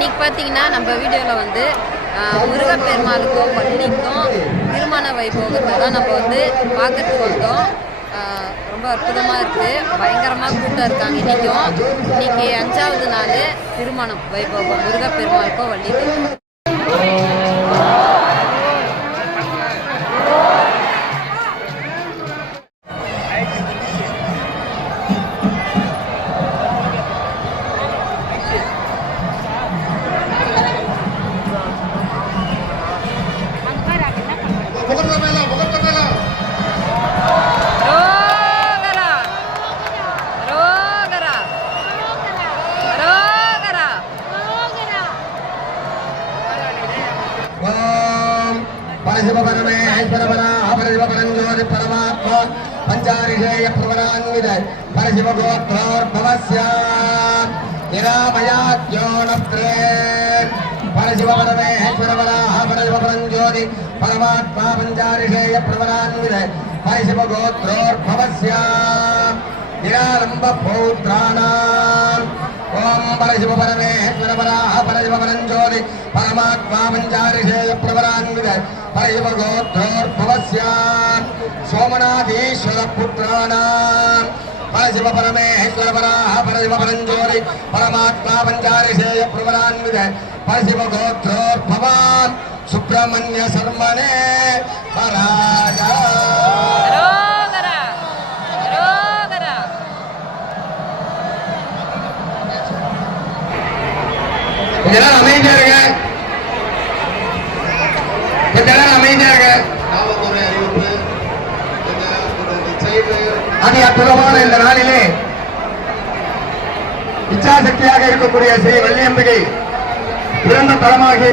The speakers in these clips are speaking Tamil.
இன்னைக்கு பார்த்தீங்கன்னா நம்ம வீடியோவில் வந்து ஆஹ், முருகப்பெருமாளுக்கும் திருமண வைபோகத்தை தான் நம்ம வந்து பார்க்கறதுக்கு வந்தோம். ரொம்ப அற்புதமாக இருக்குது பயங்கரமாக கூட்டம் இருக்காங்க இன்றைக்கும் இன்னைக்கு அஞ்சாவது நாள் திருமணம் வைபோகம் முருகப்பெருமாளுக்கும் வள்ளி शिवपरमे ऐश्वरपरा अपरशिवपरञ्जोति परमात्मा पञ्चारिषेय प्रवरान्वित परशिवगोत्रोर्भवस्य। निरामयाद्योणप्त्रे परशिवपरमे ऐश्वरपराः परशिवपरञ्जोति परमात्मा पञ्चारिषेय प्रवरान्वित परशिवगोत्रोर्भवस्य। निरालम्बपौत्राणाम् ओम परशिव परमेह परपराह परशिव परञ्जोरि परमात्मामञ्चारिषेय प्रवरान्विद परशिव गोत्रोर्भवस्यान् सोमनाथीश्वरपुत्राणाम् परशिव परमेहेश्वर पराह परशिव परञ्जोरि परमात्मामञ्चारिषेय प्रवरान्विद परशिव गोत्रोर्भवान् सुब्रह्मण्य सर्वणे परा இதெல்லாம் நேரம் அமைதியா இருங்க. கொஞ்ச நேரம் அமைதியா இருங்க. இந்த அதி அற்புதமான இந்த நாளிலே இச்சாசக்தியாக இருக்கக்கூடிய ஸ்ரீ வள்ளியம்பிகை பிறந்த தலமாகி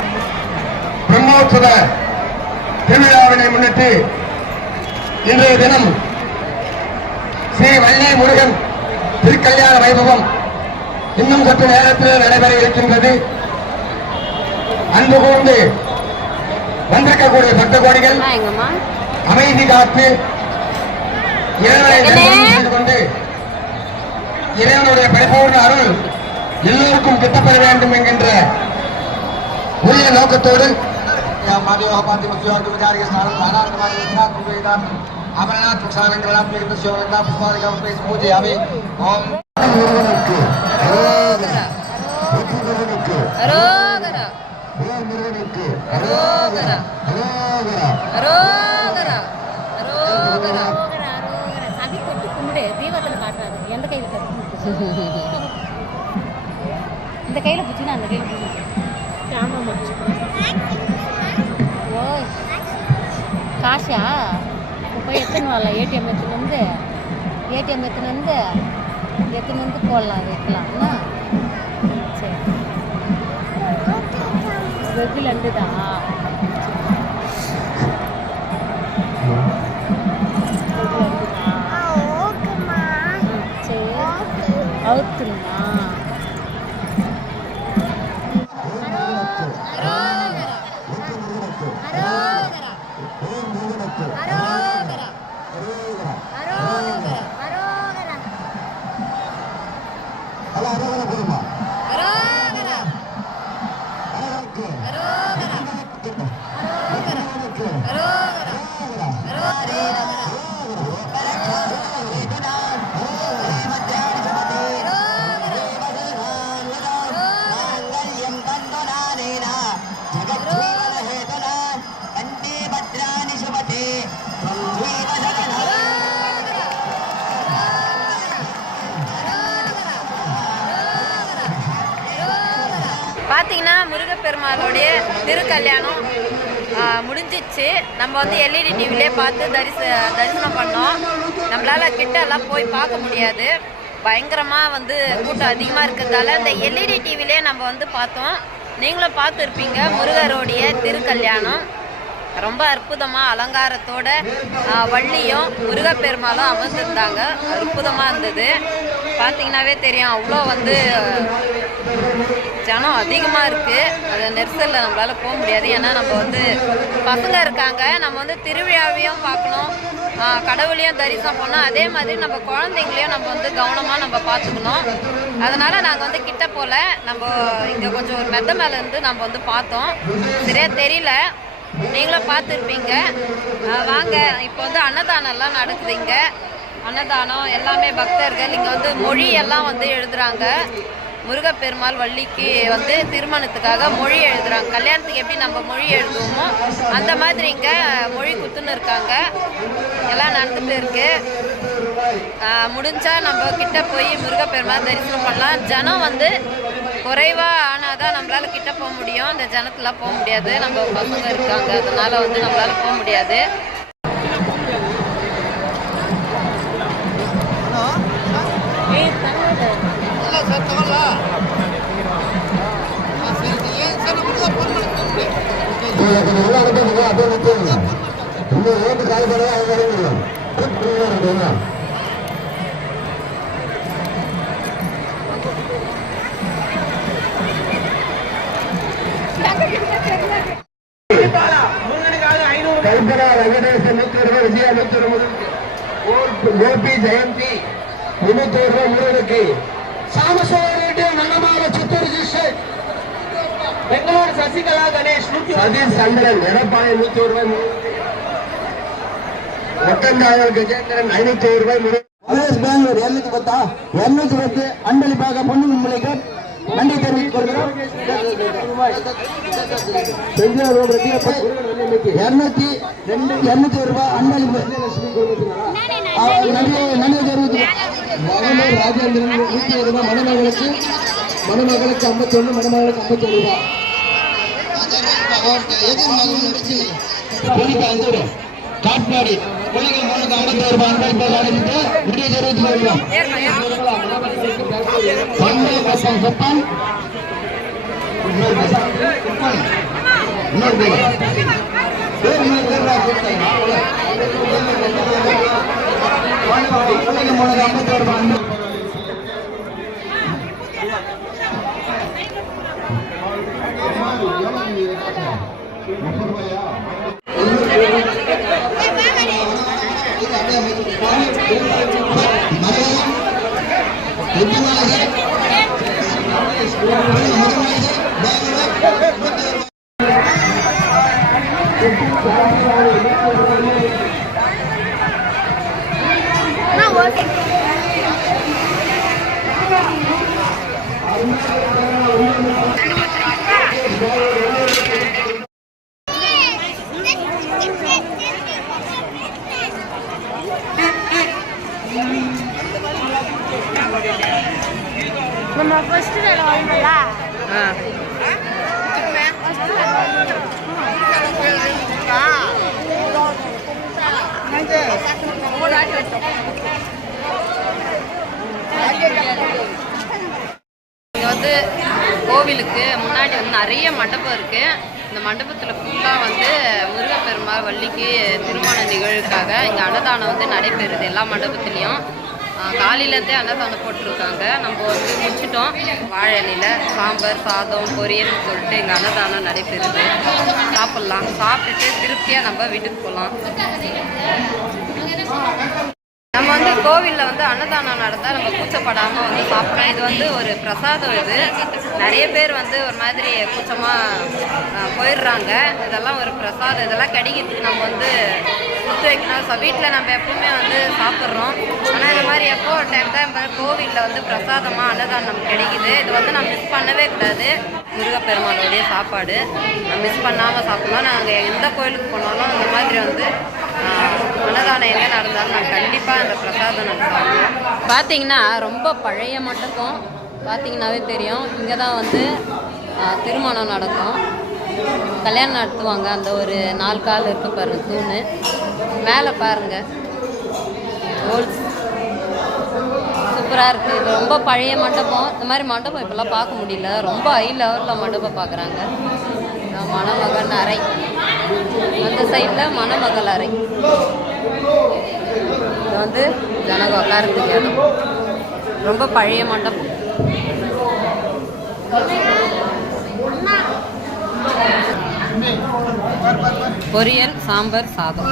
பிரம்மோற்சவ திருவிழாவினை முன்னிட்டு இன்றைய தினம் ஸ்ரீ வள்ளி முருகன் திருக்கல்யாண வைபவம் இன்னும் சற்று நேரத்தில் நடைபெற இருக்கின்றது. அன்பு கூர்ந்து வந்திருக்கக்கூடிய பக்த கோடிகள் அமைதி காத்து கொண்டு இறைவனுடைய பரிபூர்ண அருள் எல்லோருக்கும் கிட்டப்பெற வேண்டும் என்கின்ற உரிய நோக்கத்தோடு அமரநாத் பிரசாரங்களாம் பூஜையாவே ஓம் முருகனுக்கு ரோகரா அரோகரா. ரோகரா ரோகரா அரோகரா, அரோகரா. சதி கொட்டு. கும்பிடு. தீபத்துல காட்டுறாரு எந்த கையில இந்த கையில பிடிச்சினா அந்த கையில பிடிச்சி ஓ. காசா இப்போ போய் எத்தனை வரலாம் ஏடிஎம் எடுத்துன்னு வந்து ஏடிஎம் எடுத்துன்னு வந்து எடுத்துன்னு வந்து போடலாம் வைக்கலாம் என்ன? வெகுல இருந்துதா வெகுல இருந்துதா சரி அவுத்துருமா பெருமாளுடைய திருக்கல்யாணம் முடிஞ்சிச்சு. நம்ம வந்து எல்இடி டிவிலே பார்த்து தரிச தரிசனம் பண்ணோம். நம்மளால் கிட்டெல்லாம் போய் பார்க்க முடியாது. பயங்கரமாக வந்து கூட்டம் அதிகமாக இருக்கிறதால இந்த எல்இடி டிவிலே நம்ம வந்து பார்த்தோம். நீங்களும் பார்த்துருப்பீங்க முருகருடைய திருக்கல்யாணம். ரொம்ப அற்புதமாக அலங்காரத்தோட வள்ளியும் முருகப்பெருமாளும் அமர்ந்திருந்தாங்க. அற்புதமாக இருந்தது. பார்த்தீங்கன்னாவே தெரியும் அவ்வளோ வந்து ஜனம் அதிகமாக இருக்குது அது நெரிசலில் நம்மளால் போக முடியாது. ஏன்னா நம்ம வந்து பசங்க இருக்காங்க. நம்ம வந்து திருவிழாவையும் பார்க்கணும். கடவுளையும் தரிசனம் பண்ணோம் அதே மாதிரி நம்ம குழந்தைங்களையும் நம்ம வந்து கவனமாக நம்ம பார்த்துக்கணும். அதனால் நாங்கள் வந்து கிட்ட போல நம்ம இங்கே கொஞ்சம் ஒரு மெத்த மேலே இருந்து நம்ம வந்து பார்த்தோம். சரியாக தெரியல. நீங்களும் பார்த்துருப்பீங்க. வாங்க. இப்போ வந்து அன்னதானம்லாம் நடக்குது இங்கே. அன்னதானம் எல்லாமே பக்தர்கள் இங்கே வந்து மொழி எல்லாம் வந்து எழுதுகிறாங்க முருகப்பெருமாள் வள்ளிக்கு வந்து திருமணத்துக்காக மொழி எழுதுறாங்க. கல்யாணத்துக்கு எப்படி நம்ம மொழி எழுதுவோமோ அந்த மாதிரி இங்கே மொழி குத்துன்னு இருக்காங்க. எல்லாம் நடந்துட்டு இருக்கு. முடிஞ்சால் முடிஞ்சா நம்ம கிட்ட போய் முருகப்பெருமாள் தரிசனம் பண்ணலாம். ஜனம் வந்து குறைவா ஆனாதான் நம்மளால கிட்ட போக முடியும். அந்த ஜனத்துலாம் போக முடியாது. நம்ம பசங்க இருக்காங்க. அதனால வந்து நம்மளால போக முடியாது. விஜயா கோபி ஜெயந்தி முன்னூத்தி ரூபாய் முருகனுக்கு. ಸೋಮಸೂರರೆಡ್ಡಿ சித்தூர் ಚಿತ್ತೂರು பெங்களூர் சசிகலா கணேஷ் ಗಣೇಶ್ ಸತೀಶ್ ಚಂದ್ರನ್ எடப்பாடி நூத்தி ஒரு ரூபாய் ஒட்டந்தாவல் கஜேந்திரன் ஐநூத்தி ஒரு ரூபாய் காங்கிரஸ் பெங்களூர் இருநூத்தி பத்தா இருநூத்தி பத்து அண்டளிப்பாக பொன்னுமலைக்கு நன்றி தெரிவித்துக் கொள்கிறோம் இருநூத்தி ரெண்டு இருநூத்தி ஒரு ரூபாய் அண்டலி நன்றி நன்றி தெரிவித்து மகனூர் ராஜேந்திரன் நூத்தி ஒரு ரூபாய் மணமகளுக்கு மணமகளுக்கு ஐம்பத்தி ஒண்ணு மணமகளுக்கு ஐம்பத்தி ஒரு ரூபாய் காட்பாடி மூணுக்கு ஐம்பத்தி ஒரு ரூபாய் தெரிவித்துக் கொள்கிறோம் பன்னெண்டு பசங்க சொப்பான் இன்னொரு பசங்க சொப்பான் இன்னொரு பேர் பேர் இன்னொரு பேர் நான் சொல்றேன். வாணிபாடி, பிள்ளைங்க மூணுக்கு ஐம்பத்தி ஒரு ரூபாய் அன்பளிப்பாக நம்ம ஃபர்ஸ்ட் வேலை வாங்கல இங்கே வந்து கோவிலுக்கு முன்னாடி வந்து நிறைய மண்டபம் இருக்கு. இந்த மண்டபத்தில் ஃபுல்லாக வந்து முருகப்பெருமாள் வள்ளிக்கு திருமண நிகழ்வுக்காக இங்கே அன்னதானம் வந்து நடைபெறுது எல்லா மண்டபத்துலேயும். காலையிலேருந்தே அன்னதானம் போட்டிருக்காங்க. நம்ம வந்து முடிச்சிட்டோம். வாழை இலையில சாம்பார் சாதம் பொரியல்னு சொல்லிட்டு எங்கள் அன்னதானம் நடைபெறுது சாப்பிட்லாம். சாப்பிட்டுட்டு திருப்தியாக நம்ம வீட்டுக்கு போகலாம் நம்ம வந்து கோவிலில் வந்து அன்னதானம் நடந்தால் நம்ம கூச்சப்படாமல் வந்து சாப்பிட்றோம் இது வந்து ஒரு பிரசாதம் இது. நிறைய பேர் வந்து ஒரு மாதிரி கூச்சமாக போயிடுறாங்க. இதெல்லாம் ஒரு பிரசாதம். இதெல்லாம் கிடைக்கிறதுக்கு நம்ம வந்து எடுத்து வைக்கணும் ஸோ வீட்டில் நம்ம எப்பவுமே வந்து சாப்பிட்றோம். ஆனால் இந்த மாதிரி எப்போ ஒரு டைம் தான் இப்போ கோவிலில் வந்து பிரசாதமாக அன்னதானம் நமக்கு கிடைக்குது. இது வந்து நான் மிஸ் பண்ணவே கூடாது. முருகப்பெருமானுடைய சாப்பாடு. நான் மிஸ் பண்ணாமல் சாப்பிட்லாம் நாங்கள் எந்த கோயிலுக்கு போனாலும் அந்த மாதிரி வந்து அன்னதானம் எங்கே நடந்தாலும் நான் கண்டிப்பாக அந்த பிரசாதம் நாங்கள் சாப்பிடுவோம் பார்த்தீங்கன்னா ரொம்ப பழைய மட்டுக்கும் பார்த்தீங்கன்னாவே தெரியும். இங்கே தான் வந்து திருமணம் நடக்கும். கல்யாணம் நடத்துவாங்க. அந்த ஒரு நாலு கால் இருக்க பாருங்க தூணு. மேலே பாருங்க. ஹோல்ஸ் சூப்பராக இருக்குது இது ரொம்ப பழைய மண்டபம். இந்த மாதிரி மண்டபம் இப்போல்லாம் பார்க்க முடியல. ரொம்ப ஹை லெவலில் மண்டபம் பார்க்குறாங்க. மணமகன் அறை. அந்த சைடில் மணமகள் அறை. இது வந்து ஜனக உட்காரத்துக்கு இடம் ரொம்ப பழைய மண்டபம். பொரியல் சாம்பார் சாதம்.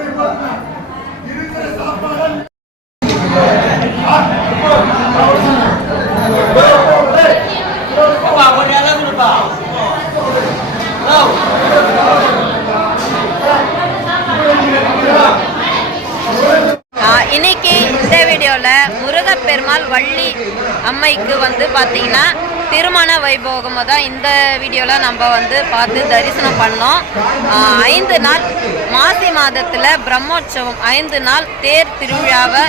வைபோகமாக தான் இந்த வீடியோவில் நம்ம வந்து பார்த்து தரிசனம் பண்ணோம். ஐந்து நாள் மாசி மாதத்தில் பிரம்மோற்சவம் ஐந்து நாள் தேர் திருவிழாவை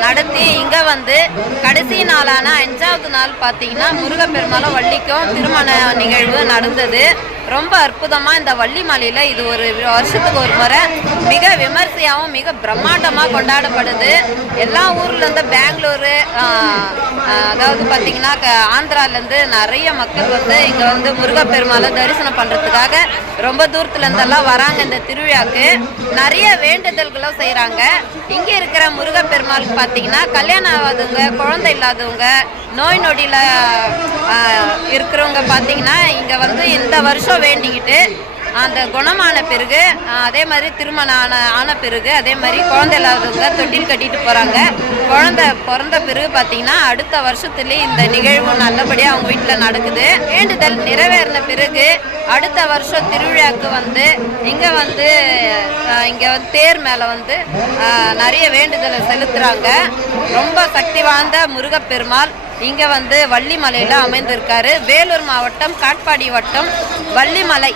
நடத்தி இங்கே வந்து கடைசி நாளான அஞ்சாவது நாள் பார்த்தீங்கன்னா முருகப்பெருமாளும் வள்ளிக்கும் திருமண நிகழ்வு நடந்தது. ரொம்ப அற்புதமாக இந்த வள்ளிமலையில் இது ஒரு வருஷத்துக்கு ஒரு முறை மிக விமர்சையாகவும் மிக பிரம்மாண்டமாக கொண்டாடப்படுது. எல்லா ஊர்லேருந்து பெங்களூரு அதாவது பார்த்தீங்கன்னா க- ஆந்திராலேருந்து நிறைய மக்கள் வந்து இங்கே வந்து முருகப்பெருமாளை தரிசனம் பண்ணுறதுக்காக ரொம்ப தூரத்துலேருந்தெல்லாம் வராங்க இந்த திருவிழாக்கு. நிறைய வேண்டுதல்களும் செய்கிறாங்க இங்கே இருக்கிற முருகப்பெருமாளுக்கு பார்த்தீங்கன்னா கல்யாணம் ஆகாதவங்க குழந்தை இல்லாதவங்க நோய் நொடியில் இருக்கிறவங்க பார்த்தீங்கன்னா இங்கே வந்து இந்த வருஷம் வேண்டிக்கிட்டு அந்த குணமான பிறகு அதே மாதிரி திருமணம் ஆன ஆன பிறகு அதே மாதிரி குழந்தை இல்லாதவங்க தொட்டில் கட்டிட்டு போகிறாங்க குழந்தை பிறந்த பிறகு பார்த்தீங்கன்னா அடுத்த வருஷத்துலேயே இந்த நிகழ்வு நல்லபடியாக அவங்க வீட்டில் நடக்குது. வேண்டுதல் நிறைவேறின பிறகு அடுத்த வருஷம் திருவிழாக்கு வந்து இங்கே வந்து இங்கே வந்து தேர் மேலே வந்து நிறைய வேண்டுதலை செலுத்துகிறாங்க ரொம்ப சக்தி வாய்ந்த முருகப்பெருமாள் இங்கே வந்து வள்ளிமலையில் அமைந்திருக்காரு. வேலூர் மாவட்டம் காட்பாடி வட்டம் வள்ளிமலை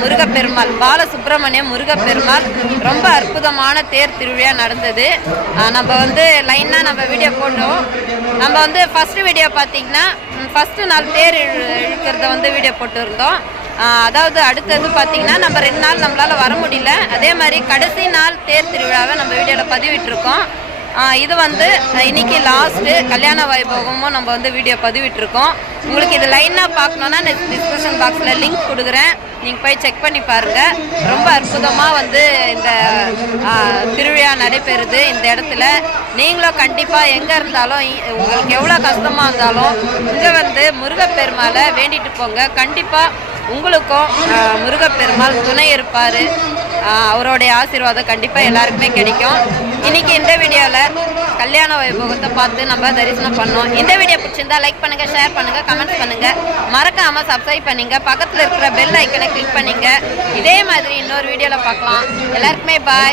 முருகப்பெருமாள் பாலசுப்ரமணியம் முருகப்பெருமாள். ரொம்ப அற்புதமான தேர் திருவிழா நடந்தது. நம்ம வந்து லைனாக நம்ம வீடியோ போட்டோம். நம்ம வந்து ஃபஸ்ட்டு வீடியோ பார்த்தீங்கன்னா ஃபஸ்ட்டு நாள் தேர் இழு இழுக்கிறத வந்து வீடியோ போட்டிருந்தோம். அதாவது அடுத்தது பார்த்தீங்கன்னா நம்ம ரெண்டு நாள் நம்மளால் வர முடியல. அதே மாதிரி கடைசி நாள் தேர் திருவிழாவை நம்ம வீடியோவில் பதிவிட்டிருக்கோம். இது வந்து இன்னைக்கு லாஸ்ட்டு கல்யாண வைபோகமும் நம்ம வந்து வீடியோ பதிவிட்டுருக்கோம். உங்களுக்கு இது லைனாக பார்க்கணுன்னா நான் டிஸ்கிரிப்ஷன் பாக்ஸில் லிங்க் கொடுக்குறேன். நீங்கள் போய் செக் பண்ணி பாருங்கள் ரொம்ப அற்புதமாக வந்து இந்த திருவிழா நடைபெறுது இந்த இடத்துல. நீங்களும் கண்டிப்பாக எங்கே இருந்தாலும் உங்களுக்கு எவ்வளோ கஷ்டமாக இருந்தாலும் இங்கே வந்து முருகப்பெருமாளை வேண்டிட்டு போங்க. கண்டிப்பாக உங்களுக்கும் முருகப்பெருமாள் துணை இருப்பார். அவருடைய ஆசீர்வாதம் கண்டிப்பாக எல்லாருக்குமே கிடைக்கும். இன்னைக்கு இந்த வீடியோவில் கல்யாண வைபோகத்தை பார்த்து நம்ம தரிசனம் பண்ணோம். இந்த வீடியோ பிடிச்சிருந்தா லைக் பண்ணுங்கள் ஷேர் பண்ணுங்கள் கமெண்ட் பண்ணுங்கள் மறக்காமல் சப்ஸ்கிரைப் பண்ணுங்க. பக்கத்தில் இருக்கிற பெல் ஐக்கனை கிளிக் பண்ணுங்கள் இதே மாதிரி இன்னொரு வீடியோவில் பார்க்கலாம். எல்லாருக்குமே பாய்